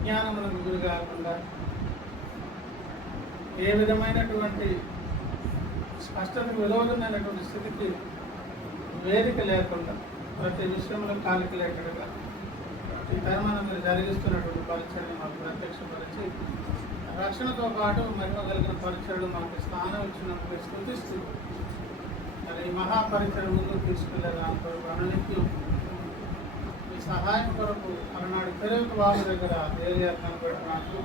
అజ్ఞానములకు గురి కాకుండా ఏ విధమైనటువంటి స్పష్టతకు విరోధమైనటువంటి స్థితికి వేదిక లేకుండా ప్రతి విషయంలో కాలికి లేకుండా ఈ తరమను మీరు జరిగిస్తున్నటువంటి పరిచయం మాకు ప్రత్యక్షపరిచి రక్షణతో పాటు మహిమ కలిగిన పరిచయలు మాకు స్థానం ఇచ్చినప్పుడు స్థుతిస్తూ మరి ఈ మహాపరిచయం ముందుకు తీసుకెళ్లే దాంతో అనునిత్యం మీ సహాయం కొరకు అలనాడు తెరకు బాబు దగ్గర ఏరియా కనబడినట్లు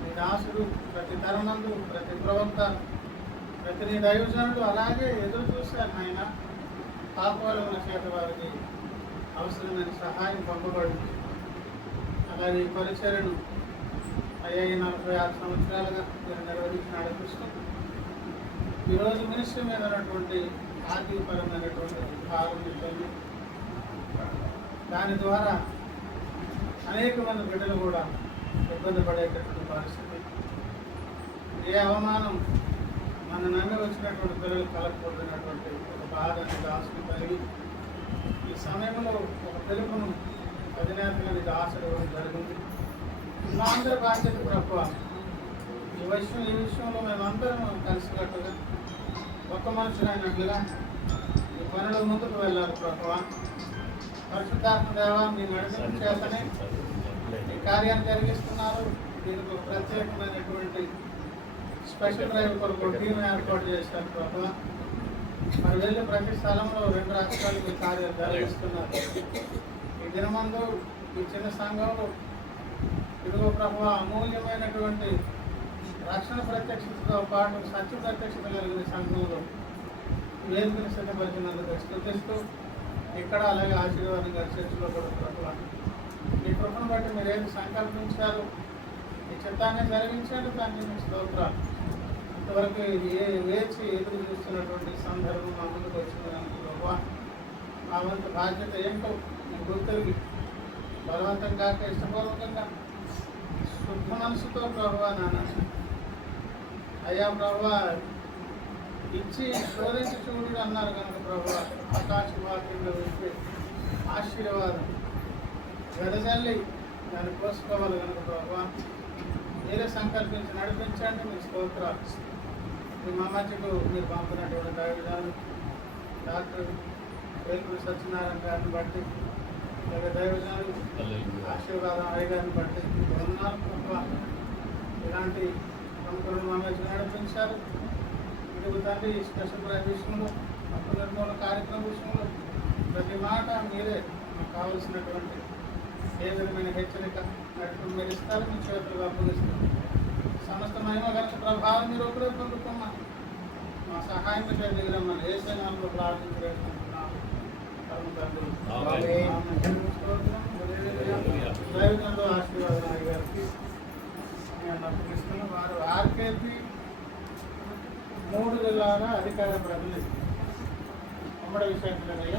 మీ దాసుడు ప్రతి తరమందు ప్రతి ప్రవక్త ప్రతి నీ దైవజనుడు అలాగే ఎదురు చూశారు ఆయన పాపవలన చేత వారికి అవసరమైన సహాయం పంపబడింది. అలాగే ఈ పరిచయను అయ్యా 46 సంవత్సరాలుగా నేను నిర్వహించి నడిపిస్తూ ఈరోజు మినిస్ట్రీ మీద ఉన్నటువంటి ఆర్థికపరమైనటువంటి భారం ఉంటుంది. దాని ద్వారా అనేక మంది బిడ్డలు కూడా ఇబ్బంది పడేటటువంటి పరిస్థితి. ఏ అవమానం మన నమ్మి వచ్చినటువంటి పిల్లలు కలగకూడదన్నటువంటి ఒక బాధని దాసుని కలిగి ఈ సమయంలో ఒక పిలుపును అధినేతగా ఇది ఆశీర్వదం జరిగింది. మా అందరి బాధ్యత ప్రభువా ఈ విషయంలో మేమందరం కలిసినట్టుగా ఒక్క మనుషులైనట్లుగా ఈ పనుల ముందుకు వెళ్ళాలి ప్రభువా. పరిశుద్ధాత్మ దేవా మీ నడిపింపు చేతనే ఈ కార్యాన్ని జరిగిస్తున్నారు. దీనికి ఒక ప్రత్యేకమైనటువంటి స్పెషల్ డ్రైవ్ కొరకు టీం ఏర్పాటు చేశారు ప్రభువా. మరి వెళ్ళి ప్రతి స్థలంలో 2 రాష్ట్రాలు ఈ కార్యాలు జరిగిస్తున్నారు. ఈ దినమందు ఈ చిన్న సంఘంలో ఇదిగో ప్రభువా అమూల్యమైనటువంటి రక్షణ ప్రత్యక్షతతో పాటు సత్య ప్రత్యక్షత కలిగిన సంఘంలో వేదికను సిద్ధపరిచినందుకు స్తుతిస్తూ ఇక్కడ అలాగే ఆశీర్వాదంగా చర్చలో కూడా ప్రభువా మీ కృపను బట్టి మీరు ఏమి సంకల్పించారు ఈ చిత్తాన్ని జరిగించారు. దాన్ని మీకు స్తోత్రాలు. ఇంతవరకు వేచి ఎదురు చూస్తున్నటువంటి సందర్భం మా ముందుకు వచ్చిందని ప్రభువా ఆ వంతు బాధ్యత ఏంటో మీకు గుర్తిరిగి బలవంతం కాక ఇష్టపూర్వకంగా శుద్ధ మనసుతో ప్రభువా నాన్న అయ్యా ప్రభువా ఇచ్చి శోధించి చూడు అన్నారు కనుక ప్రభువా ఆకాశ వాక్యంలో విప్పి ఆశీర్వాదం వెదజల్లి దాన్ని కోసుకోవాలి కనుక ప్రభువా మీరే సంకల్పించి నడిపించండి. మీ స్తోత్రాలు. మా మధ్యకు మీరు పంపినటువంటి దైవజనులు డాక్టర్ వేల్పూరి సత్యనారాయణ గారిని బట్టి అలాగే దైవజనులు ఆశీర్వాదం అయ్య గారిని బట్టి ఉన్నారు ప్రభువా. ఇలాంటి ప్రముఖులను మా మధ్య నడిపించారు. ఇది తండ్రి స్పెషల్ డ్రైవ్ విషయంలో అప్పు నిర్మూలన కార్యక్రమం విషయంలో ప్రతి మాట మీరే మాకు కావలసినటువంటి ఏ విధమైన హెచ్చరిక నడుపులు మీరు ఇస్తారు. మీ చేతులుగా అప్పగిస్తారు. సమస్త మహిమ గల ప్రభావం మీరు ఒకరే పొందుకున్నా మా సహాయం చేయగలమని ఏ సమయంలో ప్రార్థించుకుంటున్నాము. దైవజనులు ఆశీర్వాదం గారికి నేను అప్పగిస్తున్నాను. వారు ఆర్కేపీ 3 జిల్లాల అధికార ప్రతినిధి ఉమ్మడి విశాఖలయ్య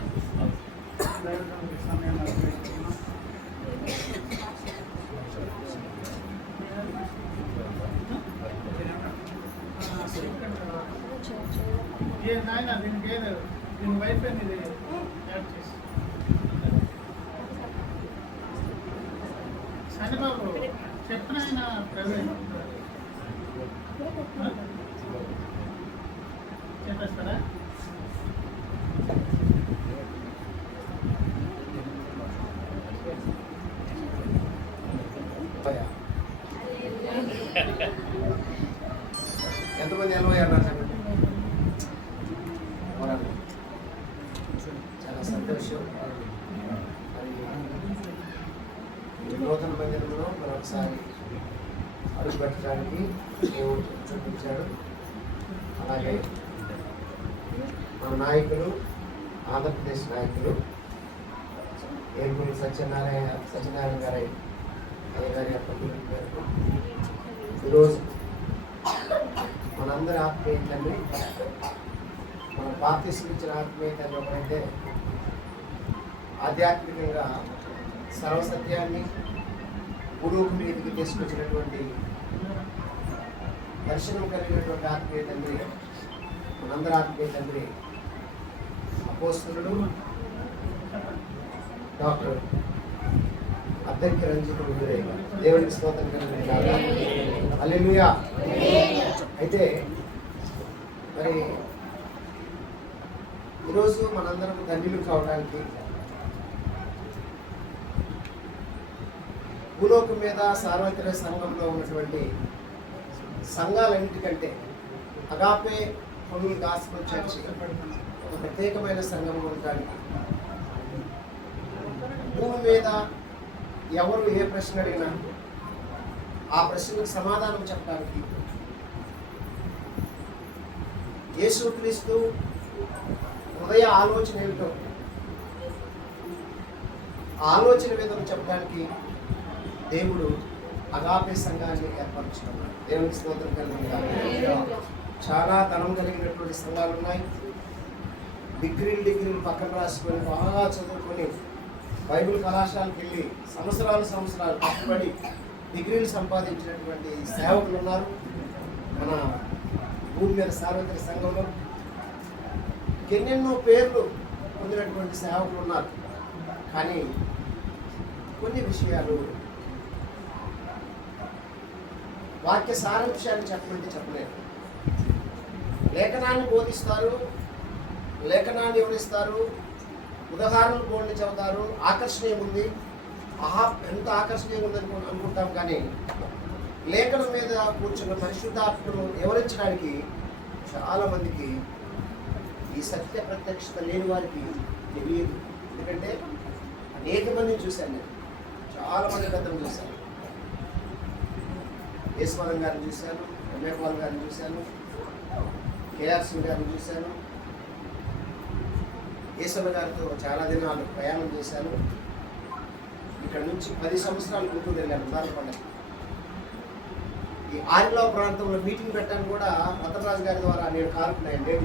దైవజనులకి సమయం అప్పగిస్తున్నాం. ఏ నాయన దీనికి ఏదో దీని వైఫ్ ఇది యాడ్ చేసి శనిబాబు చెప్పిన ఆయన ప్రవీణ్ చెప్పేస్తారా? ఎంతమంది ఎనభై అన్నారు చాలా సంతోషం. మరి నూతన మందిరంలో మరొకసారి అడుగు పెట్టడానికి దేవుడు చూపించాడు. అలాగే మన నాయకులు ఆంధ్రప్రదేశ్ నాయకులు ఏర్పూరి సత్యనారాయణ గారి గారి యొక్క పిలుపు మేరకు ఈరోజు మనందరి ఆత్మీయతని మన బాప్తిస్మిచ్చిన ఆత్మీయతని ఒకరైతే ఆధ్యాత్మికంగా సర్వసత్యాన్ని పురోగతి మీదకి తీసుకొచ్చినటువంటి దర్శనం కలిగినటువంటి ఆత్మీయ తండ్రి మనందరి ఆత్మీయ తండ్రి అపోస్తలుడు డాక్టర్ అద్దెకి రంజితం గురైగా దేవునికి స్తోత్రం కలుగును గాక. హల్లెలూయా. అయితే మరి ఈరోజు మనందరం ధన్యులు కావడానికి భూలోకం మీద సార్వత్రిక సంఘంలో ఉన్నటువంటి సంఘాలన్నిటికంటే అగాపే పొనులు గాస్పెల్ చర్చ్ ఒక ప్రత్యేకమైన సంఘం ఉండడానికి భూమి మీద ఎవరు ఏ ప్రశ్న అడిగినా ఆ ప్రశ్నకు సమాధానం చెప్పడానికి యేసుక్రీస్తు హృదయ ఆలోచన ఏమిటో ఆలోచన విధం చెప్పడానికి దేవుడు అగాపే సంఘాన్ని ఏర్పరచుకున్నాడు. దేవునికి స్తోత్రం కలుగును గాక. చాలా ధనం కలిగినటువంటి సంఘాలు ఉన్నాయి. డిగ్రీలు పక్కన రాసుకొని బాగా చదువుకొని బైబిల్ కళాశాలకు వెళ్ళి సంవత్సరాలు కష్టపడి డిగ్రీలు సంపాదించినటువంటి సేవకులు ఉన్నారు మన భూమి మీద సార్వత్రిక సంఘంలో. ఎన్నెన్నో పేర్లు పొందినటువంటి సేవకులు ఉన్నారు. కానీ కొన్ని విషయాలు వాక్య సారాంశాన్ని చెప్పమంటే చెప్పలేరు. లేఖనాన్ని బోధిస్తారు, లేఖనాన్ని వివరిస్తారు, ఉదాహరణలు బోర్డుని చెబుతారు, ఆకర్షణీయం ఉంది, ఎంత ఆకర్షణీయంగా ఉందని అనుకుంటాం. కానీ లేఖనం మీద కూర్చున్న పరిశుద్ధాత్మను వివరించడానికి చాలామందికి ఈ సత్య ప్రత్యక్షత లేని వారికి తెలియదు. ఎందుకంటే అనేక మందిని చూశాను నేను, చాలామంది పెద్దలు చూశాను. ఈశ్వరం గారిని చూశాను, ఎంఏపాల్ గారిని చూశాను, కేఆర్సీ గారిని చూశాను, ఈశ్వర గారితో చాలా దినాలు ప్రయాణం చేశాను. ఇక్కడ నుంచి 10 సంవత్సరాలు గుంటూరు వెళ్ళాను ఉదాహరణ. ఈ ఆరిలో ప్రాంతంలో మీటింగ్ పెట్టాను కూడా రతనరాజు గారి ద్వారా నేను కారుకున్నాను.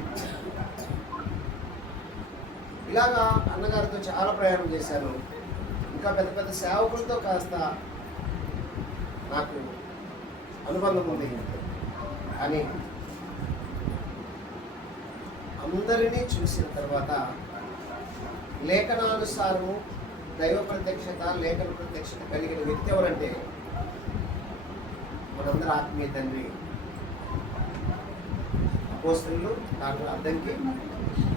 ఇలాగా అన్నగారితో చాలా ప్రయాణం చేశాను. ఇంకా పెద్ద పెద్ద సేవకులతో కాస్త నాకు అనుబంధం ఉంది. కానీ అందరినీ చూసిన తర్వాత లేఖనానుసారము దైవ ప్రత్యక్షత, లేఖన ప్రత్యక్షత కలిగిన వ్యక్తి ఎవరంటే మనందరూ ఆత్మీయ తండ్రి అపోస్తలులు డాక్టర్ అద్దంకి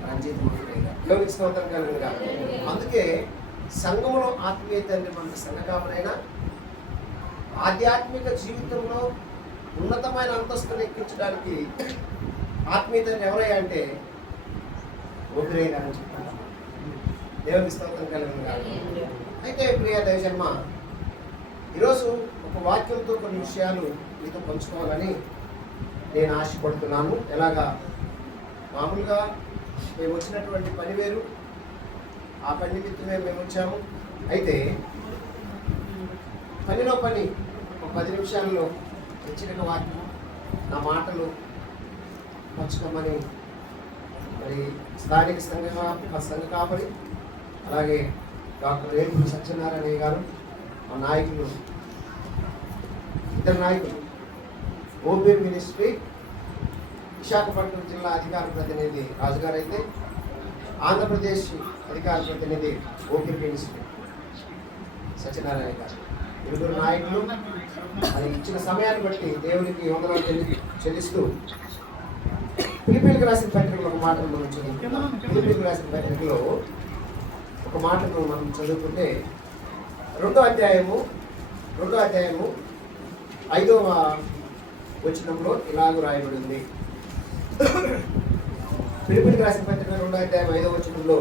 రంజిత్ దేవునికి స్తోత్రం కలుగును గాక. అందుకే సంఘంలో ఆత్మీయ తండ్రి మన సంఘకామనైనా ఆధ్యాత్మిక జీవితంలో ఉన్నతమైన అంతస్తును ఎక్కించడానికి ఆత్మీయ తండ్రి ఎవరయ్యా అంటే ఓపిరే గారని చెప్తాను. దేవునికి స్తోత్రం కలుగును గాక. అయితే ప్రియ దైవజన్మ, ఈరోజు ఒక వాక్యంతో కొన్ని విషయాలు మీతో పంచుకోవాలని నేను ఆశపడుతున్నాను. ఎలాగా మామూలుగా మేము వచ్చినటువంటి పని వేరు, ఆ పని నిమిత్తమే మేము వచ్చాము. అయితే పనిలో పని ఒక 10 నిమిషాల్లో హెచ్చరిక వాక్యం నా మాటలు పంచుకోమని మరి స్థానిక సంఘ కాపరి అలాగే డాక్టర్ రేపు సత్యనారాయణ గారు మా నాయకులు, ఇద్దరు నాయకులు, ఓపీ మినిస్ట్రీ విశాఖపట్నం జిల్లా అధికార ప్రతినిధి రాజుగారు అయితే, ఆంధ్రప్రదేశ్ అధికార ప్రతినిధి ఓపీ మినిస్ట్రీ సత్యనారాయణ గారు, ఇరువురు నాయకులు అది ఇచ్చిన సమయాన్ని బట్టి దేవునికి వందనాలు చెల్లిస్తూ ఫిలిప్పీలకు రాసిన పత్రికలో ఒక మాటను మనం చదువుకుంటాం. ఫిలిప్పీలకు రాసిన పత్రికలో ఒక మాటను మనం చదువుకుంటే 2వ అధ్యాయము 5వ వచనంలో ఇలాగ రాయబడింది. ఫిలిప్పీలకు రాసిన పత్రిక 2వ అధ్యాయం 5వ వచనంలో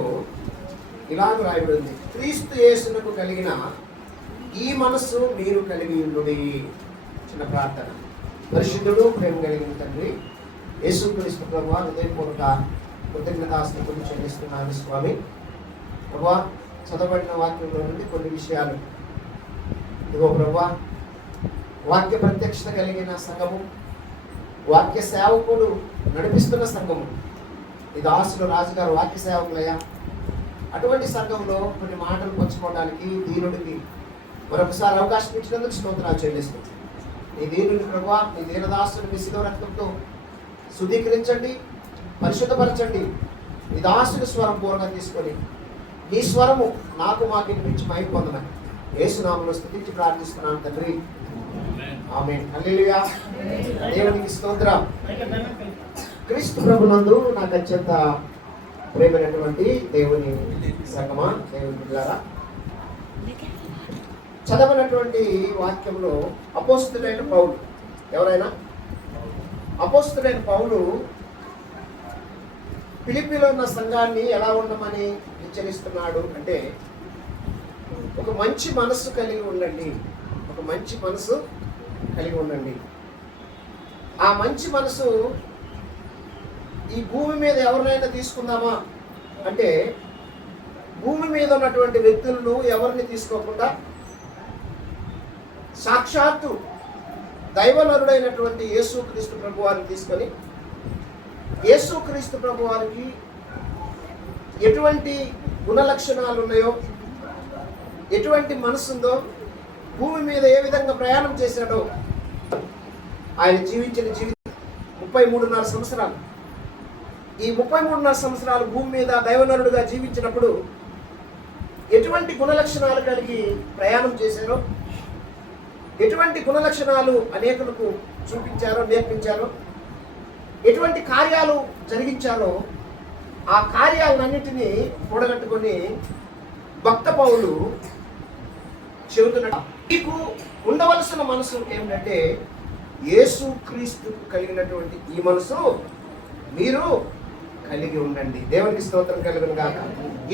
ఇలాగ రాయబడింది. క్రీస్తు యేసునకు కలిగిన ఈ మనస్సు మీరు కలిగి ఉండుడి. చిన్న ప్రార్థన. పరిశుద్ధుడు ప్రేమ కలిగిన తండ్రి యేసుక్రీస్తు ప్రభువా, హృదయపూర్వక కృతజ్ఞతాస్తుతులు చెల్లిస్తున్నాను స్వామి. ప్రభువా, చదవబడిన వాక్యంలో నుండి కొన్ని విషయాలు ఇదిగో ప్రభువా, వాక్య ప్రత్యక్షత కలిగిన సంఘము, వాక్య సేవకుడు నడిపిస్తున్న సంఘము, ఈ దాసులు రాజుగారు వాక్య సేవకులయ్యా. అటువంటి సంఘంలో కొన్ని మాటలు పంచుకోవడానికి దీనుడికి మరొకసారి అవకాశం ఇచ్చినందుకు స్తోత్రాలు చెల్లిస్తుంది. ఈ దీనుని ప్రభువా, ఈ దీనదాసుని మీ శిలువ రక్తంతో శుద్ధీకరించండి, పరిశుద్ధపరచండి. ఈ దాసుని స్వరం పూర్వగా తీసుకొని ఈ స్వరము నాకు మాకు వినిపించి మహిమ పొందమని యేసు నామములో స్తుతించి ప్రార్థిస్తున్నాను తండ్రి. ఆమేన్. హల్లెలూయా. దేవునికి స్తోత్రం. క్రీస్తు ప్రభునందు నాకు అత్యంత ప్రేమైనటువంటి దేవుని సంగమా, దేవుని బిడ్డలారా, చదవనటువంటి వాక్యంలో అపోస్తులైన పౌలు, ఎవరైనా అపోస్తులైన పౌలు ఫిలిప్పీలో ఉన్న సంఘాన్ని ఎలా ఉండమని హెచ్చరిస్తున్నాడు అంటే, ఒక మంచి మనస్సు కలిగి ఉండండి, ఒక మంచి మనసు కలిగి ఉండండి. ఆ మంచి మనసు ఈ భూమి మీద ఎవరినైనా తీసుకుందామా అంటే, భూమి మీద ఉన్నటువంటి వ్యక్తులను ఎవరిని తీసుకోకుండా సాక్షాత్తు దైవనరుడైనటువంటి యేసుక్రీస్తు ప్రభు వారిని తీసుకొని, యేసుక్రీస్తు ప్రభు వారికి ఎటువంటి గుణలక్షణాలు ఉన్నాయో, ఎటువంటి మనసు ఉందో, భూమి మీద ఏ విధంగా ప్రయాణం చేశాడో, ఆయన జీవించిన జీవితం 33.5 సంవత్సరాలు. ఈ 33.5 సంవత్సరాలు భూమి మీద దైవనరుడుగా జీవించినప్పుడు ఎటువంటి గుణలక్షణాలు కలిగి ప్రయాణం చేశారో, ఎటువంటి గుణలక్షణాలు అనేకులకు చూపించారో, నేర్పించారో, ఎటువంటి కార్యాలు జరిగించారో, ఆ కార్యాలన్నింటినీ కూడగట్టుకొని భక్త పౌలు చెబుతున్నాడు. మీకు ఉండవలసిన మనసు ఏమిటంటే, యేసుక్రీస్తుకు కలిగినటువంటి ఈ మనసు మీరు కలిగి ఉండండి. దేవునికి స్తోత్రం కలుగును గాక.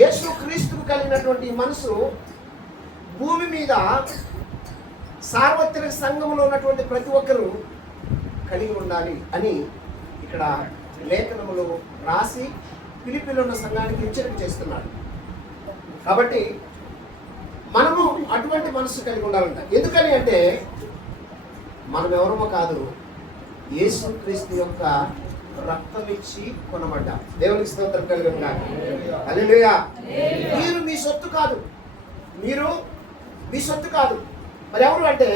యేసుక్రీస్తుకు కలిగినటువంటి ఈ మనసు భూమి మీద సార్వత్రిక సంఘంలో ఉన్నటువంటి ప్రతి ఒక్కరూ కలిగి ఉండాలి అని ఇక్కడ లేఖనములు రాసి ఫిలిప్పీలో ఉన్న సంఘానికి హెచ్చరిక చేస్తున్నాడు. కాబట్టి మనము అటువంటి మనసు కలిగి ఉండాలంట. ఎందుకని అంటే, మనం ఎవరమో కాదు, యేసుక్రీస్తు యొక్క రక్తం ఇచ్చి కొనబడ్డాం. దేవునికి స్తోత్రం కలుగును గాక. హల్లెలూయా. మీరు మీ సొత్తు కాదు, మీరు మీ సొత్తు కాదు. మరి ఎవరు అంటే,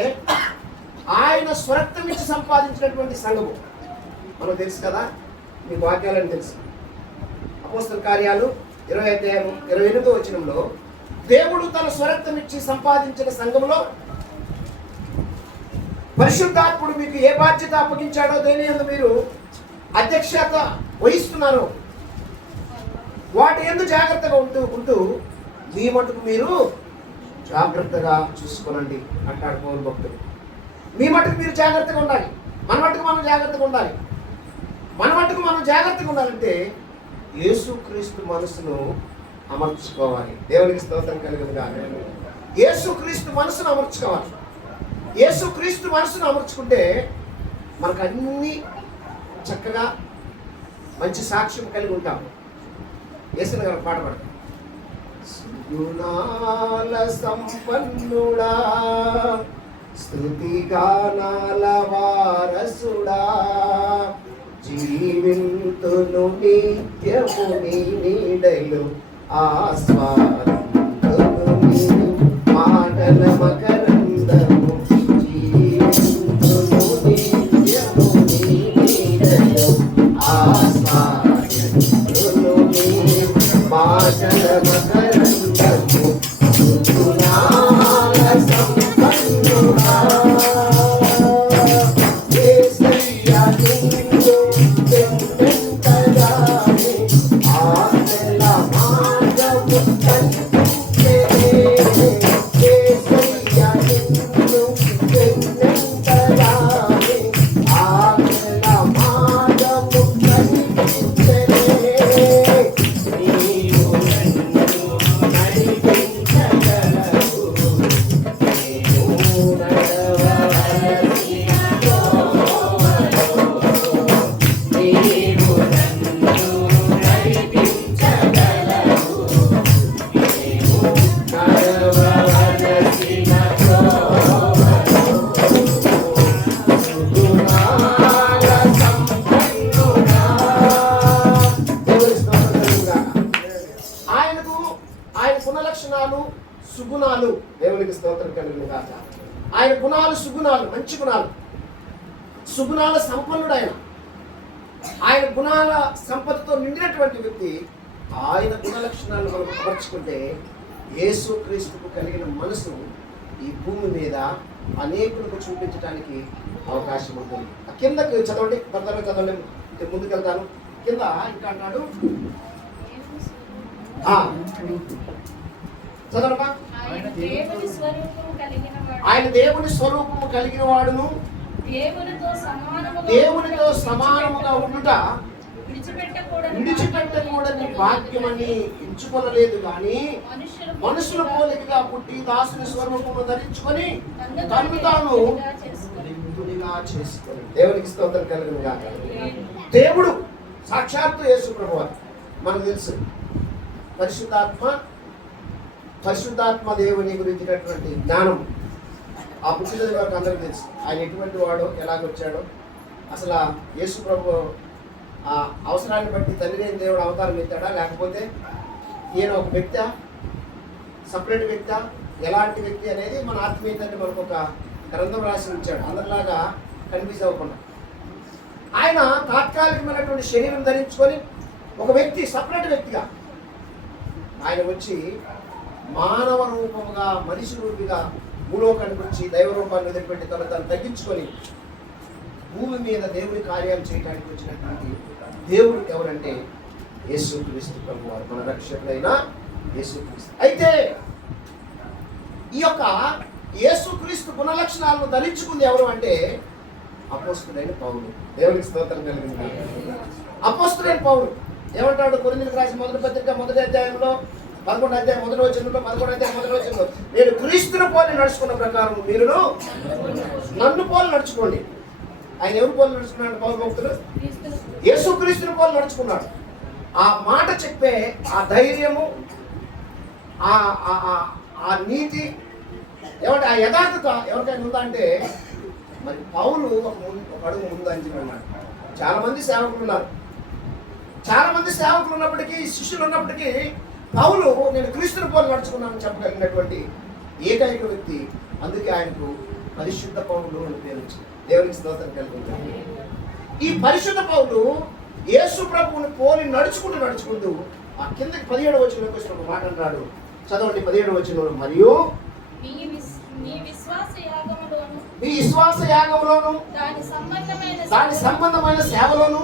ఆయన స్వరక్తం ఇచ్చి సంపాదించినటువంటి సంఘము. మనకు తెలుసు కదా, మీకు వాక్యాలని తెలుసు. అపోస్తల కార్యాలు 28వ వచనంలో, దేవుడు తన స్వరక్తం ఇచ్చి సంపాదించిన సంఘములో పరిశుద్ధాత్ముడు మీకు ఏ బాధ్యత అప్పగించాడో, దేని యందు మీరు అధ్యక్షత వహిస్తున్నారో వాటి యందు జాగ్రత్తగా ఉంటూ మీ మటుకు మీరు జాగ్రత్తగా చూసుకోనండి అంటాడు పౌలు భక్తుడు. మీ మటుకు మీరు జాగ్రత్తగా ఉండాలి, మన మటుకు మనం జాగ్రత్తగా ఉండాలి. మన మటుకు మనం జాగ్రత్తగా ఉండాలంటే యేసుక్రీస్తు మనసును అమర్చుకోవాలి. దేవునికి స్తోత్రం కలుగును గాక. యేసుక్రీస్తు మనసును అమర్చుకోవాలి. యేసుక్రీస్తు మనసును అమర్చుకుంటే మనకు అన్ని చక్కగా మంచి సాక్ష్యం కలిగి ఉంటాం. యేసుని గారు పాట పాడతాం. సుగుణాల సంపన్నుడా, స్తుతిగానాల వారసుడా, జీవింతును నిత్యము నీ నీడలు, ఆస్వాదింతును నీ మాటల మకరందము, జీవింతును నిత్యము నీ నీడలు, ఆస్వాదింతును నీ మాటల మకరందము. సుగుణాల సంపన్నుడా, యేసయ్యా నిన్ను వెంబడించగానే ఆశల మార్గము కనిపించెనే. యేసయ్యా నిన్ను వెంబడించగానే ఆశల మార్గము కనిపించెనే. నీవు నన్ను నడిపించగలవు, నీవు నడవవలసిన త్రోవలో, నీవు నన్ను నడిపించగలవు, నీవు నడవవలసిన త్రోవలో. సుగుణాల సంపన్నుడా, దేవుని స్తోత్రం గాక. ఆయన గుణలక్షణాలు సుగుణాలు, దేవునికి స్తోత్రం కలుగును గాక. ఆయన గుణాలు సుగుణాలు, మంచి గుణాలు, సుగుణాల సంపన్నుడు ఆయన. ఆయన గుణాల సంపదతో నిండినటువంటి వ్యక్తి. ఆయన గుణలక్షణాలు మనం అమర్చుకుంటే యేసుక్రీస్తుకు కలిగిన మనసు ఈ భూమి మీద అనేకులకు చూపించడానికి అవకాశం ఉంటుంది. కిందకి చదవండి, భర్తలో చదవండి, ముందుకెళ్తాను. కింద ఇంకా అన్నాడు, చదవమ్మా. ఆయన దేవుని స్వరూపము కలిగిన వాడును, దేవునితో సమానముగా ఉండుట విడిచిపెట్టకూడని భాగ్యమని ఎంచుకొనలేదు కానీ మనుషుల పోలికగా పుట్టి దాసుని స్వరూపము ధరించుకొని తను తాను రిక్తునిగా చేసుకొని. దేవునికి స్తోత్రం కలుగును గాక. దేవుడు సాక్షాత్తు యేసు ప్రభువారు. మనకు తెలుసు పరిశుద్ధాత్మ దేవుని గురించినటువంటి జ్ఞానం ఆ పుట్టినది వరకు అందరికీ తెలుసు. ఆయన ఎటువంటి వాడో, ఎలాగొచ్చాడో, అసలు యేసు ప్రభు ఆ అవసరాన్ని బట్టి తండ్రి అయిన దేవుడు అవతారం ఎత్తాడా, లేకపోతే ఈయన ఒక వ్యక్తి, సపరేట్ వ్యక్తి, ఎలాంటి వ్యక్తి అనేది మన ఆత్మీయత మనకు ఒక గ్రంథం రాసి ఉంచాడు. అందరిలాగా కన్ఫ్యూజ్ అవ్వకుండా ఆయన తాత్కాలికమైనటువంటి శరీరం ధరించుకొని ఒక వ్యక్తి, సపరేట్ వ్యక్తిగా ఆయన వచ్చి మానవ రూపముగా, మనిషి రూపిగా భూలోకానికి వచ్చి దైవ రూపాన్ని వదిలిపెట్టి తను తగ్గించుకొని భూమి మీద దేవుని కార్యాలు చేయడానికి వచ్చినటువంటి దేవుడు ఎవరంటే యేసుక్రీస్తు ప్రభువారు, మన రక్షకుడైన యేసుక్రీస్తు. అయితే ఈ యొక్క యేసుక్రీస్తు గుణలక్షణాలను ధరించుకుంది ఎవరు అంటే అపోస్తుడైన పౌలు. దేవునికి స్తోత్రం కలిగింది. అపోస్తుడైన పౌలు ఏమంటాడు? కొరింథీయులకు రాసిన మొదటి పత్రిక 1వ అధ్యాయంలో 11వ అధ్యాయం 1వ వచనంలో, 11వ అధ్యాయం 1వ వచనంలో, నేను క్రీస్తును పోలి నడుచుకున్న ప్రకారం మీరును నన్ను పోలి నడుచుకోండి. ఆయన ఎవరు పోలి నడుచుకున్నాడు? పౌలు భక్తుడు యేసుక్రీస్తుని పోలి నడుచుకున్నాడు. ఆ మాట చెప్పే ఆ ధైర్యము, ఆ నీతి, ఏమంటే ఆ యథార్థత ఎవరికైనా ఉందా అంటే మరి పౌలు ఒక అడుగు ముందు అని చెప్పన్నాడు. చాలా మంది సేవకులు ఉన్నారు, చాలా మంది సేవకులు ఉన్నప్పటికీ, శిష్యులు ఉన్నప్పటికీ పౌలు నేను క్రీస్తుని పోలి నడుచుకున్నానని చెప్పగలిగినటువంటి ఏకైక వ్యక్తి. అందుకే ఆయనకు పరిశుద్ధ పౌలు అని పేరు వచ్చింది. దేవునికి స్తోత్రం కలుగుతుంది. ఈ పరిశుద్ధ పౌలు యేసు ప్రభువుని పోలి నడుచుకుంటూ ఆ కిందకి 17వ వచనంలోకి వచ్చిన ఒక మాట అంటాడు. చదవండి 17వ వచనంలో, మరియు మీ విశ్వాస యాగములోను దాని సంబంధమైన సేవలోను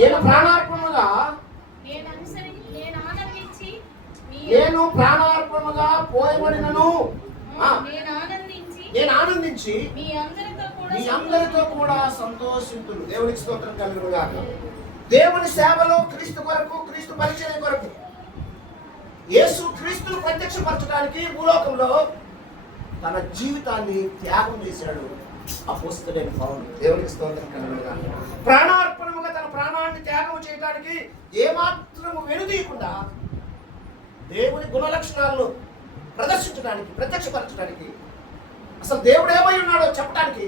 నేను ప్రాణార్పణగా పోయబడినను నేను ఆనందించి మీ అందరితో కూడా సంతోషింతును. దేవునికి స్తోత్రం కలుగును గాక. దేవుని సేవలో క్రీస్తు కొరకు, క్రీస్తు పరిచయం కొరకు, యేసు క్రీస్తును ప్రత్యక్షపరచడానికి భూలోకంలో తన జీవితాన్ని త్యాగం చేశాడు అపోస్తలుడైన పౌలు. దేవునికి స్తోత్రం కలుగును గాక. ప్రాణార్పణముగా తన ప్రాణాన్ని త్యాగం చేయడానికి ఏమాత్రము వెనుదీయకుండా దేవుని గుణలక్షణాలను ప్రదర్శించడానికి, ప్రత్యక్షపరచడానికి, అసలు దేవుడు ఏమై ఉన్నాడో చెప్పడానికి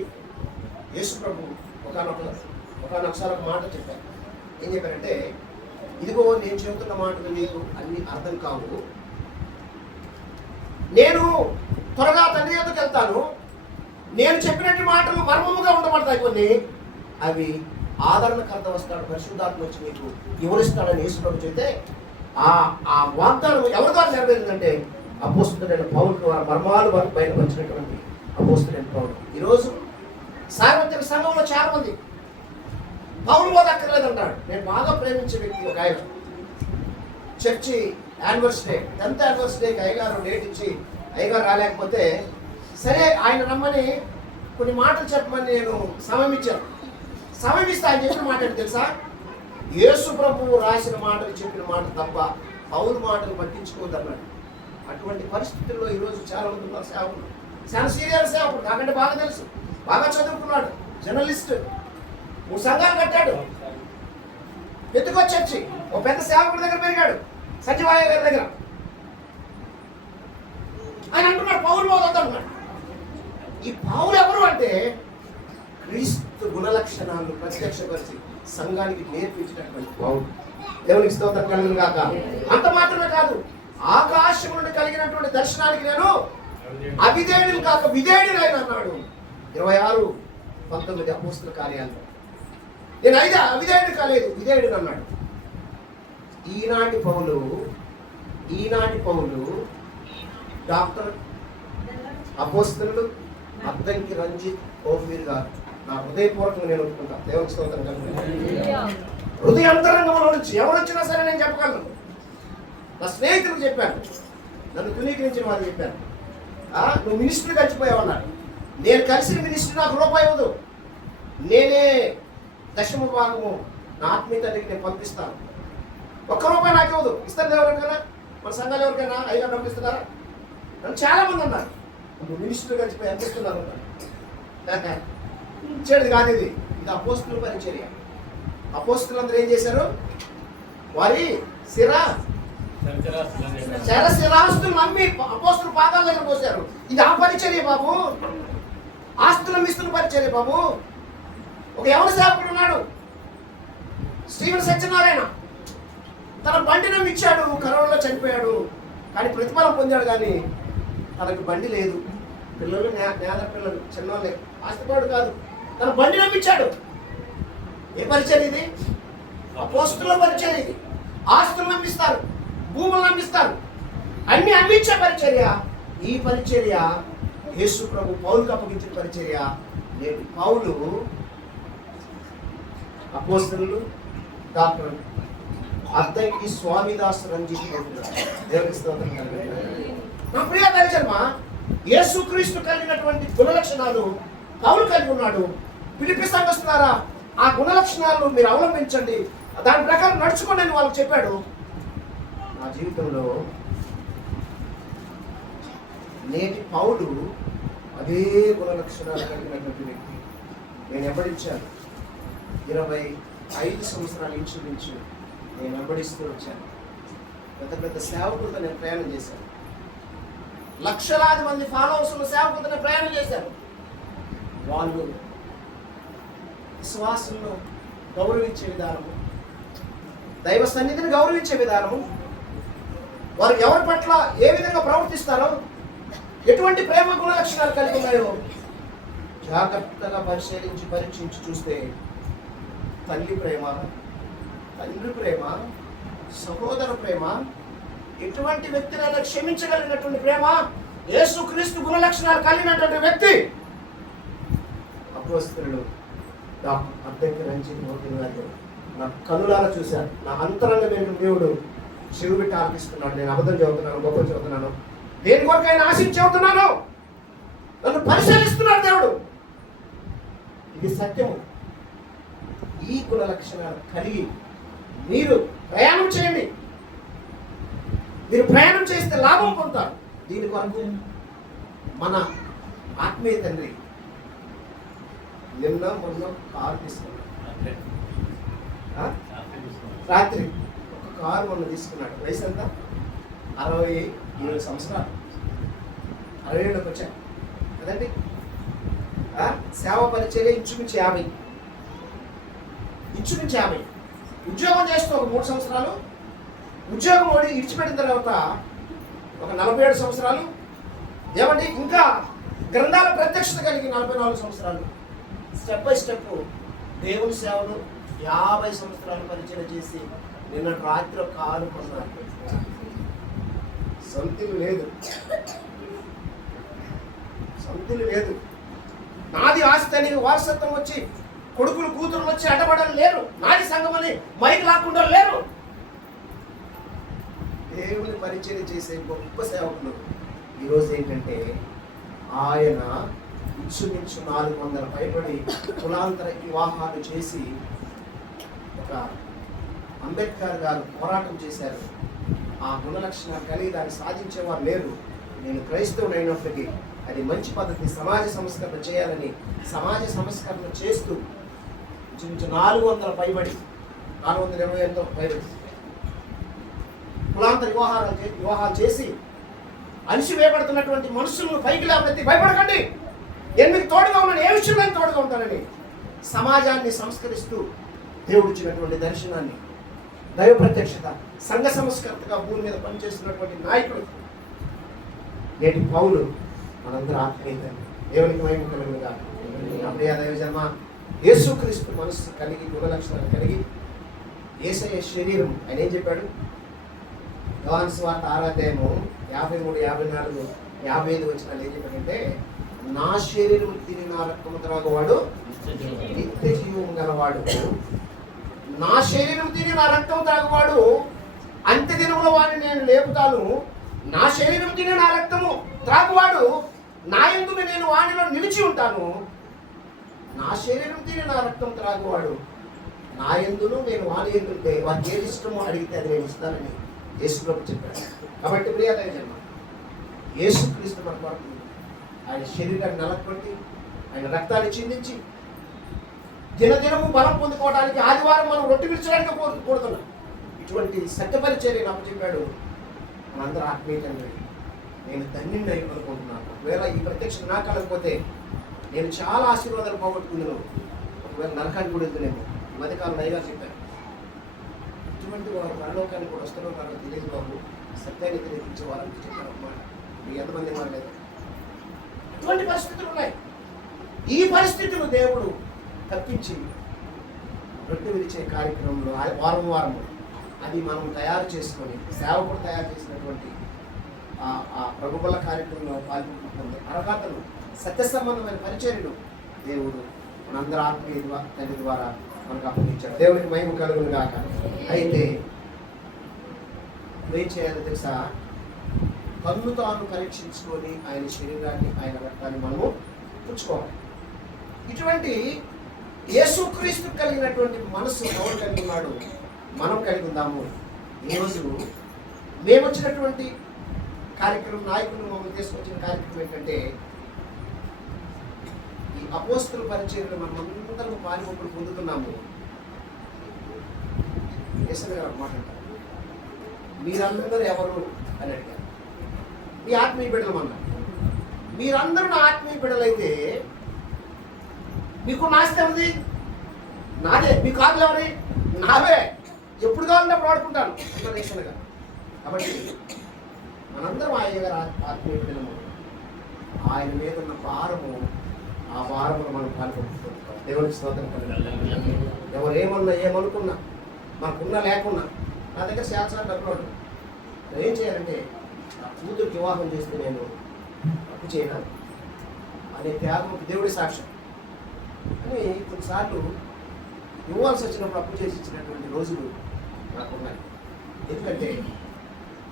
యేసు ప్రభు ఒకనొకసారి ఒక మాట చెప్పారు. ఏం చెప్పారంటే, ఇదిగో నేను చెబుతున్న మాటలు నీకు అన్ని అర్థం కావు, నేను త్వరగా తండ్రి యొద్దకు వెళ్తాను, నేను చెప్పినట్టు మాటలు మర్మముగా ఉండబడతాయి కొన్ని, అవి ఆదరణకర్త వస్తాడు, పరిశుద్ధాత్మ వచ్చి నీకు వివరిస్తాడని యేసు ప్రభు చెప్తే ఆ వాగ్దానం ఎవరి ద్వారా నెరవేరిందంటే అపోస్తలుడైన పౌలు ద్వారా మర్మాలు బయటపరిచినటువంటి అపోస్తలుడైన పౌలు. ఈరోజు సార్వత్రిక సంఘంలో చాలా మంది పౌలు బోధ అక్కర్లేదంటాడు. నేను బాగా ప్రేమించే వ్యక్తి ఒక ఆయన, చర్చి యానివర్సరీ 10th యానివర్సరీకి అయ్యగారు డేట్ ఇచ్చి అయ్యగారు రాలేకపోతే సరే ఆయన రమ్మని కొన్ని మాటలు చెప్పమని నేను సమయం ఇచ్చాను. సమయం ఇస్తే ఆయన చెప్పిన మాట ఏంటి తెలుసా? యేసు ప్రభువు రాసిన మాటలు చెప్పిన మాట తప్ప పౌలు మాటలు పట్టించుకోవద్దన్నాడు. అటువంటి పరిస్థితుల్లో ఈరోజు చాలా మంది ఉన్నారు సేవకులు, చాలా సీరియల్ సేవకుడు, నాకంటే బాగా తెలుసు, బాగా చదువుకున్నాడు, జర్నలిస్ట్, 3 సంఘాలు కట్టాడు, ఎత్తుకొచ్చి ఒక పెద్ద సేవకుడి దగ్గర పెరిగాడు, సంజీవయ్య గారి దగ్గర. ఆయన అంటున్నాడు పౌలు పోతున్నాడు. ఈ పౌలు ఎవరు అంటే క్రీస్తు గుణలక్షణాలను ప్రత్యక్షపరిచి సంఘానికి నేర్పించినటువంటి పౌలు. దేవునికి స్తోత్రం కలుగును గాక. అంత మాత్రమే కాదు, ఆకాశం నుండి కలిగినటువంటి దర్శనానికి నేను అవిధేయుడిని కాక విధేయుడిని అన్నాడు. 26:19 అపోస్తల కార్యాల్లో. నేను అయితే అవిధేయుడు కాలేదు, విధేయుడిని అన్నాడు. ఈనాటి పౌలు డాక్టర్ అపోస్తలుడు అద్దంకి రంజిత్ ఓఫీర్ గారు నా హృదయపూర్వకంగా నేను ఒప్పుకుంటాను. దేవునికి స్తోత్రం కలుగుతుంది. హృదయ అంతరంగంలో నుంచి ఎవరు వచ్చినా సరే నేను చెప్పగలను. నా స్నేహితులకు చెప్పాను, నన్ను తునీకరించిన వారు చెప్పాను, నువ్వు మినిస్ట్రీ కలిసిపోయావన్నాడు. నేను కలిసిన మినిస్ట్రీ నాకు రూపాయి ఇవ్వదు. నేనే దశమ భాగము నా ఆత్మీయ తండ్రికి నేను పంపిస్తాను. ఒక్క రూపాయి నాకు ఇవ్వదు. ఇస్తాను ఎవరికైనా, మన సంఘాలు ఎవరికైనా అయ్యా పంపిస్తున్నారా? నన్ను చాలా మంది అన్నారు, నువ్వు మినిస్ట్రీ కలిసిపోయి అందిస్తున్నారు ఇచ్చేది కాదు. ఇది అపోస్తుల పరిచర్య. అపోస్తులందరూ ఏం చేశారు? వారి స్థిరాస్తులు నమ్మి అపోస్తుల పాదాల దగ్గర పోసారు. ఇది ఆ పరిచర్య బాబు, ఆస్తుల మిస్తుల పరిచర్య బాబు. ఒక ఎవరి సేవకుడు ఉన్నాడు, శ్రీవన్ సత్యనారాయణ. తన బండి నమ్మి ఇచ్చాడు, కరోనాలో చనిపోయాడు, కానీ ప్రతిఫలం పొందాడు. కానీ తనకు బండి లేదు. పిల్లలు నేల పిల్లలు చిన్నవాళ్ళే, ఆస్తిపాడు కాదు. తన బండి నమ్మిచ్చాడు. ఏ పరిచయం ఇది? అపోస్తుల పరిచయం ఇది. ఆస్తులు నమ్మిస్తారు, భూములు నమ్మిస్తారు, అన్ని అమ్మించే పరిచర్య. ఈ పరిచర్య యేసు ప్రభు పౌలుకు అప్పగించిన పరిచర్య. నేటి పౌలు అపోస్తలులు డాక్టర్ అద్దంకి స్వామిదాస్ రంజిత్ దేవునికి స్తోత్రం కలుగుతుంది. నా ప్రియ దైవజన్మ, యేసుక్రీస్తు కలిగినటువంటి గుణలక్షణాలు పౌలు కలిగి ఉన్నాడు. ఫిలిప్పీ సంఘస్థులారా, ఆ గుణలక్షణాలను మీరు అవలంబించండి, దాని ప్రకారం నడుచుకోండి అని వాళ్ళకి చెప్పాడు. నా జీవితంలో నేటి పౌలు అదే గుణలక్షణాలు కలిగినటువంటి వ్యక్తి. నేను వెంబడించాను. 25 సంవత్సరాలు ఇంచుమించు నేను వెంబడిస్తూ వచ్చాను. పెద్ద పెద్ద సేవకులతో నేను ప్రయాణం చేశాను. లక్షలాది మంది ఫాలోవర్స్ ఉన్న సేవకులతో నేను ప్రయాణం చేశాను. వాళ్ళు విశ్వాసంలో గౌరవించే విధానము, దైవ సన్నిధిని గౌరవించే విధానము, వారు ఎవరి పట్ల ఏ విధంగా ప్రవర్తిస్తారో, ఎటువంటి ప్రేమ గుణ లక్షణాలు కలిగి ఉన్నాయో జాగ్రత్తగా పరిశీలించి పరీక్షించి చూస్తే తల్లి ప్రేమ, తండ్రి ప్రేమ, సహోదర ప్రేమ, ఎటువంటి వ్యక్తినైనా క్షమించగలిగినటువంటి ప్రేమ, యేసుక్రీస్తు గుణ లక్షణాలు కలిగినటువంటి వ్యక్తి అపోస్తలుడు డాక్టర్ అద్దంకి రంజిత్ గారు. నా కనులారా చూశాను. నా అంతరంగమైన దేవుడు చెవి పెట్టి ఆలపిస్తున్నాడు. నేను అబద్ధం చదువుతున్నాను, గొప్ప చదువుతున్నాను, దేని కొరకైనా ఆశించి చదువుతున్నాను. నన్ను పరిశీలిస్తున్నాడు దేవుడు. ఇది సత్యము. ఈ గుణ లక్షణాలు కలిగి మీరు ప్రయాణం చేయండి. మీరు ప్రయాణం చేస్తే లాభం పొందుతారు. దీని కొరకు మన ఆత్మీయ తండ్రి నిన్న మొన్న కారు తీసుకున్నాడు. రాత్రి ఒక కారు మొన్న తీసుకున్నాడు. వయసు ఎంత? 67 సంవత్సరాలు. 67కి వచ్చాను కదండి. సేవ పరిచర్య ఇంచుమించు 50. ఉద్యోగం చేస్తూ ఒక 3 సంవత్సరాలు, ఉద్యోగం ఓడి ఇడిచిపెట్టిన తర్వాత ఒక 47 సంవత్సరాలు, ఏమండి ఇంకా గ్రంథాల ప్రత్యక్షత కలిగి 44 సంవత్సరాలు. స్టెప్ బై స్టెప్ దేవుని సేవలు 50 సంవత్సరాలు పరిచయం చేసి నిన్న రాత్రి కారు కొన్నారు. సొంతిలు లేదు. నాది ఆస్తి అని వారసత్వం వచ్చి కొడుకులు కూతురు వచ్చి అడ్డపడలు లేరు. నాది సంఘం అని మైక్ లాక్కుండా లేరు. దేవుని పరిచయం చేసే గొప్ప సేవకులు ఈరోజు ఏంటంటే ఆయన ఇంచుమించు 400 పైబడి కులాంతర వివాహాలు చేసి ఒక అంబేద్కర్ గారు పోరాటం చేశారు. ఆ గుణ లక్షణాలు కలిగి దాన్ని సాధించేవారు లేరు. నేను క్రైస్తవుడు అయినప్పటికీ అది మంచి పద్ధతి, సమాజ సంస్కరణ చేయాలని సమాజ సంస్కరణ చేస్తూ ఇంచుమించు 400 పైబడి 428 పైబడి కులాంతర వివాహాలు చేసి అణిచివేయబడుతున్నటువంటి మనుషులను పైకి లేవనెత్తి భయపడకండి, నేను మీకు తోడుగా ఉన్నాను, ఏ విషయంలో తోడుగా ఉంటానని సమాజాన్ని సంస్కరిస్తూ దేవుడిచ్చినటువంటి దర్శనాన్ని, దైవ ప్రత్యక్షత, సంఘ సంస్కర్తగా భూమి మీద పనిచేస్తున్నటువంటి నాయకుడు నేటి పౌలు మనందరూ ఆత్మీయత. దేవునికి మహిమ కలుగునుగా. ప్రియ దైవజన్మ, యేసుక్రీస్తు మనస్సు కలిగి గుణ లక్షణాలు కలిగి యేసయ్య శరీరం. ఆయన ఏం చెప్పాడు? యోహాను సువార్త 6 అధ్యాయము 53-54 55 వచనాలు ఏం చెప్పాడంటే, నా శరీరం తిని నా రక్తము త్రాగువాడు నిత్య జీవం గలవాడు, నా శరీరం తిని నా రక్తం త్రాగువాడు అంత్య దినముల వాడిని నేను లేపుతాను, నా శరీరం తిని నా రక్తము త్రాగువాడు నా యందు నేను వాడిలో నిలిచి ఉంటాను, నా శరీరం తిని నా రక్తం త్రాగువాడు నా యందును నేను వాని యందుంటే వారికి ఏది ఇష్టమో అడిగితే అది నేను ఇస్తానని యేసుప్రభు చెప్పాడు. కాబట్టి ప్రియమైన జన్మ యేసుక్రీస్తు మన కొరకు ఆయన శరీరాన్ని నలగొట్టి ఆయన రక్తాన్ని చిందించి దినదినము బలం పొందుకోవడానికి ఆదివారం మనం రొట్టె విరచడానికి కోరుతున్నాం. ఇటువంటి సత్యపరిచర్యను అప్పచెప్పాడు మనందరూ ఆత్మీయ తండ్రి. నేను ధన్యుడిని అయిపోతున్నాను. ఒకవేళ ఈ ప్రత్యక్ష నా కలగకపోతే నేను చాలా ఆశీర్వాదాలు పోగొట్టుకున్నాను, ఒకవేళ నరకానికి కూడా వెళ్తున్నాను. ఈ మధ్యకాలం అయ్యగా చెప్పాను, ఇటువంటి వారు పరలోకానికి కూడా వస్తారో కారణం తెలియదు బాబు, సత్యాన్ని తెలియజేసే వారికి చెప్పారు అన్నమాట. మీరు ఎంతమంది మాట్లాడలేదు. ఇటువంటి పరిస్థితులు ఉన్నాయి. ఈ పరిస్థితులు దేవుడు తప్పించి రొట్టె విరిచే కార్యక్రమంలో వారం వారము అది మనం తయారు చేసుకొని సేవకుడు తయారు చేసినటువంటి ఆ ప్రభువుల కార్యక్రమంలో పాల్గొంటుంది అర్హతలు సత్య సంబంధమైన పరిచర్యలు దేవుడు మనందరూ ఆత్మీయ తండ్రి ద్వారా మనకు అప్పగించాడు. దేవుడికి మహిమ కలుగును గాక. అయితే ఏం చేయాలో తెలుసా? తన్ను తాను పరీక్షించుకొని ఆయన శరీరాన్ని ఆయన రక్తాన్ని మనము పుచ్చుకోవాలి. ఇటువంటి యేసుక్రీస్తు కలిగినటువంటి మనసు ఎవరు కలిగి ఉన్నాడు? మనం కలిగి ఉందాము. ఈరోజు మేము వచ్చినటువంటి కార్యక్రమం, నాయకులు మమ్మల్ని తీసుకొచ్చిన కార్యక్రమం ఏంటంటే, ఈ అపోస్తుల పరిచర్యలో మనం అందరం పాల్గొప్పుడు పొందుతున్నాము. యేసయ్య గారు మాట అంటారు, మీరందరూ ఎవరు అని అడిగారు. మీ ఆత్మీయ బిడ్డలు అన్నారు. మీరందరూ నా ఆత్మీయ బిడ్డలైతే మీకు నాస్తి ఉంది, నాదే. మీ కాదులు ఎవరి? నావే. ఎప్పుడు కావాలంటే అప్పుడు వాడుకుంటాను అన్న రేషన్గా. కాబట్టి మనందరం ఆయన గారు ఆత్మీయ బిడ్డలము. ఆయన మీద ఉన్న భారము, ఆ భారమును మనం పాల్గొంటున్నాం. దేవునికి స్తోత్రం కలుగుతుంది. ఎవరు ఏమనుకున్నా, మనకున్నా లేకున్నా, నా దగ్గర శాస్త్రాలు డబ్బులు ఏం చేయాలంటే, నా కూతురికి వివాహం చేస్తే నేను అప్పు చేయను అనే త్యాగం దేవుడి సాక్ష్యం అని కొన్నిసార్లు ఇవ్వాల్సి వచ్చినప్పుడు అప్పు చేసి ఇచ్చినటువంటి రోజులు నాకున్నాయి. ఎందుకంటే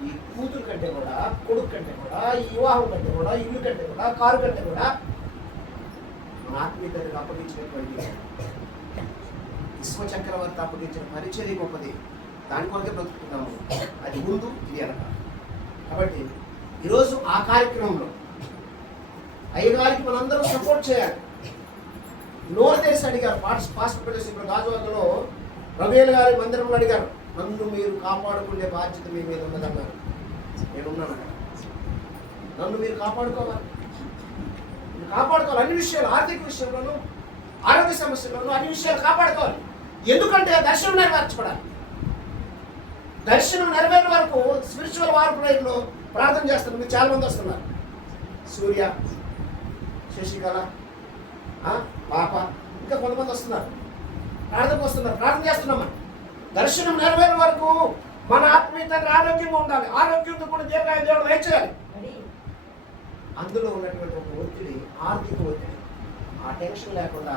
ఈ కూతురు కంటే కూడా, కొడుకు కంటే కూడా, ఈ వివాహం కంటే కూడా, ఇల్లు కంటే కూడా, కారు కంటే కూడా మన ఆత్మీయతకు అప్పగించినటువంటి విశ్వచక్రవర్తి అప్పగించిన పరిచర్య గొప్పది. దాని కొరకే బ్రతుకుతున్నాము. అది ముందు, ఇది అనక. కాబట్టి ఈరోజు ఆ కార్యక్రమంలో అయ్యగారికి మనందరూ సపోర్ట్ చేయాలి. నోరు తెరిచి అడిగారు. పాస్టర్ పెట్టేసి ఇప్పుడు గాజువాకలో రవేల్ గారి మందిరంలో అడిగారు, నన్ను మీరు కాపాడుకునే బాధ్యత మీ మీద ఉన్నదన్నారు. నేనున్నాను అక్కడ. నన్ను మీరు కాపాడుకోవాలి, అన్ని విషయాలు, ఆర్థిక విషయంలోనూ, ఆరోగ్య సమస్యల్లోనూ అన్ని విషయాలు కాపాడుకోవాలి. ఎందుకంటే దర్శనం నెరవేర్చబడాలి. దర్శనం నెరవేరిన వరకు స్పిరిచువల్ వార్ ప్రేయర్లో ప్రార్థన చేస్తున్నారు. మీరు చాలా మంది వస్తున్నారు. సూర్య, శశికళ, పాప, ఇంకా కొంతమంది వస్తున్నారు. ప్రార్థనకు వస్తున్నారు. ప్రార్థన చేస్తున్నామా? దర్శనం నెరవేరిన వరకు మన ఆత్మీయతను ఆరోగ్యంగా ఉండాలి. ఆరోగ్యంతో కూడా దీర్ఘాయ దేవుడు వేయించాలి. అందులో ఉన్నటువంటి ఒక ఒత్తిడి, ఆర్థిక ఒత్తిడి, ఆ టెన్షన్ లేకుండా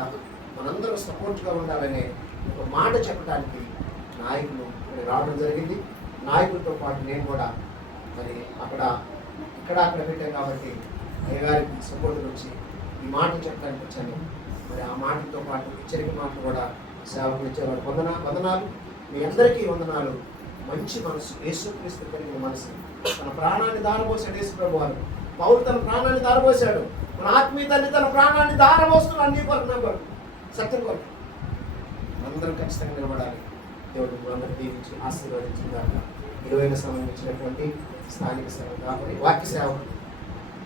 మనందరూ సపోర్ట్గా ఉండాలనే ఒక మాట చెప్పడానికి నాయకులు రావడం జరిగింది. నాయకులతో పాటు నేను కూడా మరి అక్కడ పెట్టాను. కాబట్టి అయ్యగారికి సపోర్ట్ వచ్చి ఈ మాట చెప్పడానికి వచ్చాను. మరి ఆ మాటలతో పాటు హెచ్చరిక మాటలు కూడా సేవకులు ఇచ్చేవారు. వందనాలు మీ అందరికీ వందనాలు. మంచి మనసు, యేసుక్రీస్తు కలిగిన మనసు. తన ప్రాణాన్ని దారపోసాడు యేసుప్రభు వారు. పౌలు తన ప్రాణాన్ని దారపోసాడు. మన ఆత్మీయతని తన ప్రాణాన్ని దారపోస్తున్నాడు. అన్ని కొరకు, నా కొరకు, సత్యం కొరకు. అందరం ఖచ్చితంగా నిలబడాలి. దేవుడు మనందరూ దీవించి ఆశీర్వదించిందాక విలువైన సమయం ఇచ్చినటువంటి స్థానిక సేవ కాబట్టి వాక్య సేవ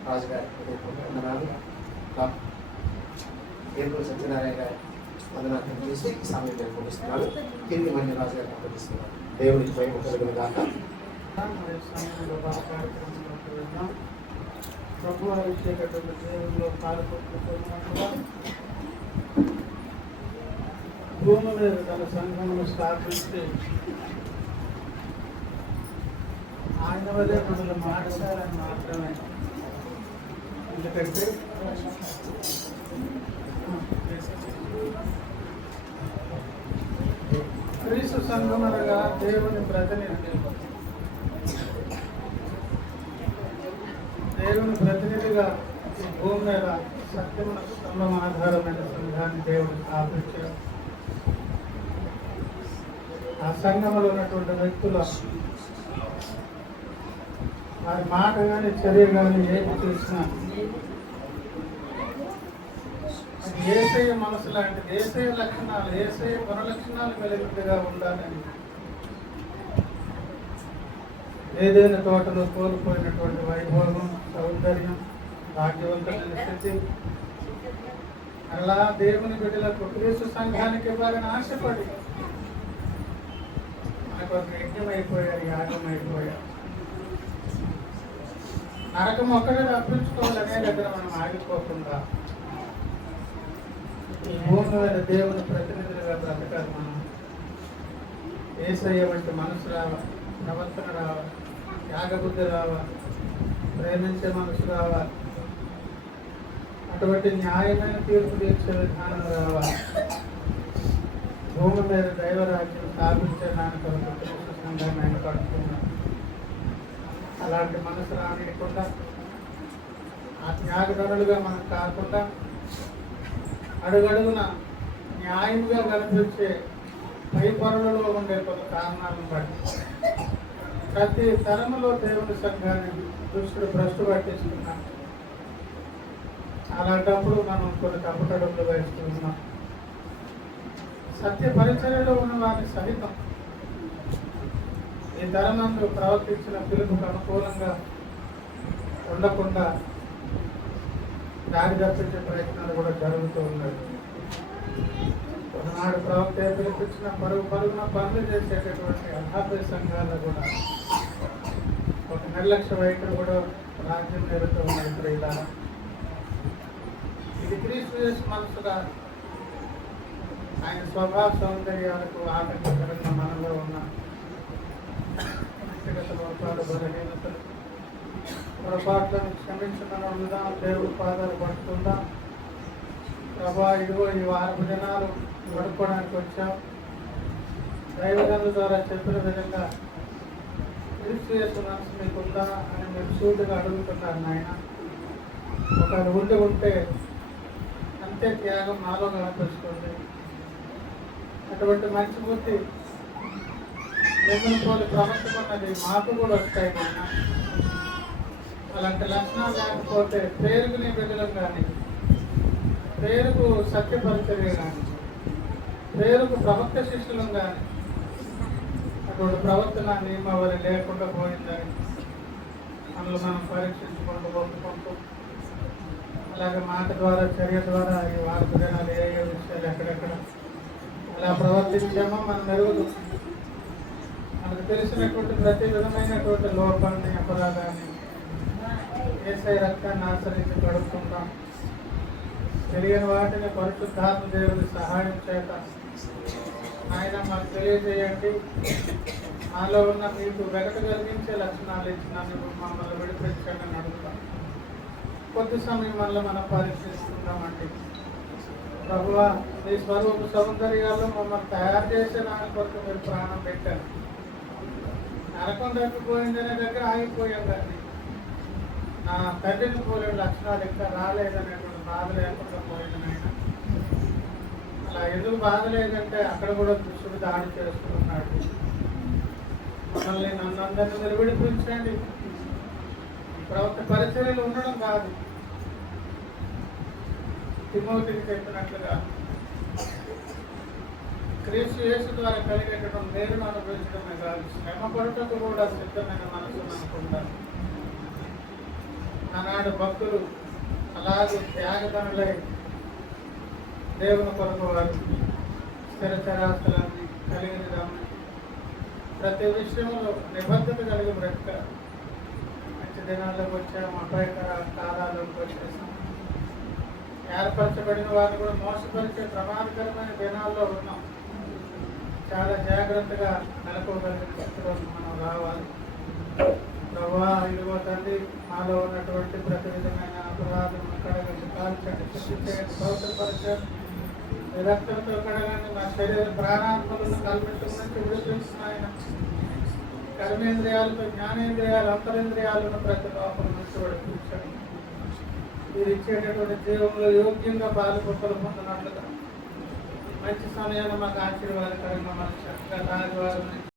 రాజుగారి వందనాలు. ఏర్పూరు సత్యనారాయణ గారి వందనాలు చేసి ఈ సమయం నేను పొందిస్తున్నాను. తిరిగి మళ్ళీ రాజుగారి అప్పగిస్తున్నాను. దేవుడికి భయం కలుగును గాక. ప్రభు వారు ఇచ్చేటటువంటి దేవుల్లో పాల్గొంటున్నట్టుగా భూమి మీద తన సంఘమును స్థాపించి ఆయన వదే మనల్ని మాట్లాడాలని మాత్రమే ఎందుకంటే క్రీస్తు సంఘం అనగా దేవుని ప్రతినిధి. దేవుని ప్రతినిధిగా ఈ భూమి మీద సత్యమున స్తంభం ఆధారమైన సంఘాన్ని దేవుడు స్థాపించాడు. ఆ సంఘంలో ఉన్నటువంటి వ్యక్తుల వారి మాట కానీ చర్య కానీ ఏమి చేసినా ఏసయ్య మనసు లాంటిది, ఏసయ్య లక్షణాలు, ఏసయ్య గుణలక్షణాలు కలిగినట్టుగా ఉండాలని ఏదైనా తోటలో కోల్పోయినటువంటి వైభవం, సౌందర్యం, భాగ్యవంతమైన స్థితి అలా దేవుని బిడ్డలకు క్రీస్తు సంఘానికి ఇవ్వాలని ఆశపడి మనకు ఒక యజ్ఞం అయిపోయారు, యాగం అయిపోయారు. నరకం ఒక్కడే తప్పించుకోవాలనే దగ్గర మనం ఆగిపోకుండా ఈ భూమి మీద దేవుని ప్రతినిధులుగా బ్రతకాలి. మనం యేసయ్య వంటి మనసు రావాలి, ప్రవర్తన రావాలి, త్యాగబుద్ధి రావాలి, ప్రేమించే మనసు రావాలి, అటువంటి న్యాయమైన తీర్పు తీర్చే విధానం రావాలి. భూమి మీద దైవరాజ్యం స్థాపించడానికి క్రీస్తు సంఘాన్ని ఆయన కట్టుకున్నాడు. అలాంటి మనసు రానియకుండా ఆ త్యాగధనులుగా మనం కాకుండా అడుగడుగున న్యాయంగా కనిపించే పై పొరలలో ఉండే కొంత కారణాలను బట్టి ప్రతి తరములో దేవుని సంఘాన్ని దుష్టుడు భ్రష్టు పట్టిస్తున్నాం. అలాంటప్పుడు మనం కొన్ని తప్పుటడుగులు వేస్తున్నాం. సత్య పరిచర్యలో ఉన్న వారిని సహితం ఈ తరమందు ప్రవర్తించిన పిలుపుకు అనుకూలంగా ఉండకుండా దారి తప్పించే ప్రయత్నాలు కూడా జరుగుతూ ఉన్నాయి. ఒకనాడు ప్రవక్త పిలిపించిన పరుగున పనులు చేసేటటువంటి అనాథ సంఘాలు కూడా ఒక నిర్లక్ష్య వైఖరి కూడా రాజ్యం జరుగుతూ ఉన్నాయి. ప్రియుల ఇది క్రీస్తు యేసు మనసుగా ఆయన స్వభావ సౌందర్యాలకు ఆటంకకరంగా మనలో ఉన్న వ్యక్తిగత లోపాలు, బలహీనతలు, పొరపాట్లను క్షమించడం ఉందాం. దేవుడి పాదాలు పట్టుకుందాం. ప్రభా, ఇదిగో ఈ వారపు దినాలు గడుపుకోవడానికి వచ్చాం. దైవగంధ ద్వారా చెప్పిన విధంగా క్రీస్తు యేసు మనసు మీకుందా అని మీరు సూటిగా అడుగుతున్నారు నాయన. ఒకరు ఉంటే అంతే త్యాగం నాలో కనిపిస్తుంది. అటువంటి మంచి బుద్ధి మిమ్మల్ని పోలి ప్రవర్తకున్నది మాకు కూడా వస్తాయి నాయన. అలాంటి లక్షణాలు లేకపోతే పేరుకు నీ బిడ్డలం కానీ, పేరుకు సత్యపరిచర్య కానీ, పేరుకు ప్రవక్త శిష్యులం కానీ అటువంటి ప్రవర్తన నియమావళి లేకుండా పోయిందని మనల్ని మనం పరీక్షించుకుంటూ ఒప్పుకుంటూ అలాగే మాట ద్వారా, చర్య ద్వారా ఈ వార్త జనాలు ఏ విషయాలు ఎక్కడెక్కడ అలా ప్రవర్తించామో మనం ఎరుగుదు. మనకు తెలిసినటువంటి ప్రతి విధమైనటువంటి లోపాన్ని, అపరాధాన్ని యేసయ్య రక్తాన్ని ఆశ్రయించి గడుపుకుంటాం. తెలియని వాటిని పరిశుద్ధాత్మ దేవుడి సహాయం చేత ఆయన మాకు తెలియజేయండి. మాలో ఉన్న మీకు వెగట కలిగించే లక్షణాలు ఇచ్చినందుకు మమ్మల్ని విడిపించండి అని అడుగుతాం. కొద్ది సమయం వల్ల మనం పరీక్షిస్తున్నామండి. ప్రభువా, మీ స్వరూప సౌందర్యాలు మమ్మల్ని తయారు చేసే దాని కొరకు మీరు ప్రాణం పెట్టారు. నరకం తప్పిపోయిందనే దగ్గర ఆగిపోయాం కానీ నా తండ్రిని పోలే లక్షణాలు ఇంకా రాలేదనేటువంటి బాధ లేకుండా పోయింది ఆయన. అలా ఎందుకు బాధ లేదంటే అక్కడ కూడా దుష్టుడు దాడి చేస్తున్నాడు. మమ్మల్ని నన్నందరినీ మీరు విడిపించండి. ప్రవక్త పరిచర్యలు ఉండడం కాదు, తిమోతికి చెప్పినట్లుగా క్రీస్తు యేసు ద్వారా కలిగేటటువంటి మేలును అనుభవించడమే కాదు, శ్రమ పడుటకు కూడా సిద్ధమైన మనసును అనుకుంటాను. ఆనాడు భక్తులు అలాగే త్యాగదనులై దేవుని కొరకు వారు స్థిరచరాస్తులన్నీ కలిగినదాన్ని ప్రతి విషయంలో నిబద్ధత కలిగి బ్రతకారు. మంచి దినాల్లోకి వచ్చాము, అపాయకర కాలాల్లోకి వచ్చేసాం. ఏర్పరచబడిన వారిని కూడా మోసపరిచే ప్రమాదకరమైన దినాల్లో ఉన్నాం. చాలా జాగ్రత్తగా నెలకోగలిగిన స్థితిలో మనం రావాలి. ప్రభా, ఇదిగో తండ్రి, మాలో ఉన్నటువంటి ప్రతి విధమైన అపరాధం కడగండి, కాల్చండి, శుద్ధి చేయండి, పవిత్రపరచండి. మీ రక్తంతో కడగండి. మా శరీర ప్రాణాత్మలను కల్పించడం నుంచి విడిపిస్తున్నాయన. కర్మేంద్రియాలతో జ్ఞానేంద్రియాలు, అంతరేంద్రియాలను ప్రతి లోపల నుంచి విడిపించండి. మీరు ఇచ్చేటటువంటి జీవంలో యోగ్యంగా పాలుపొక్కలు పొందినట్లుగా మంచి సమయాన్ని మాకు ఆశీర్వాదకరంగా మన చక్కగా ఆదివారం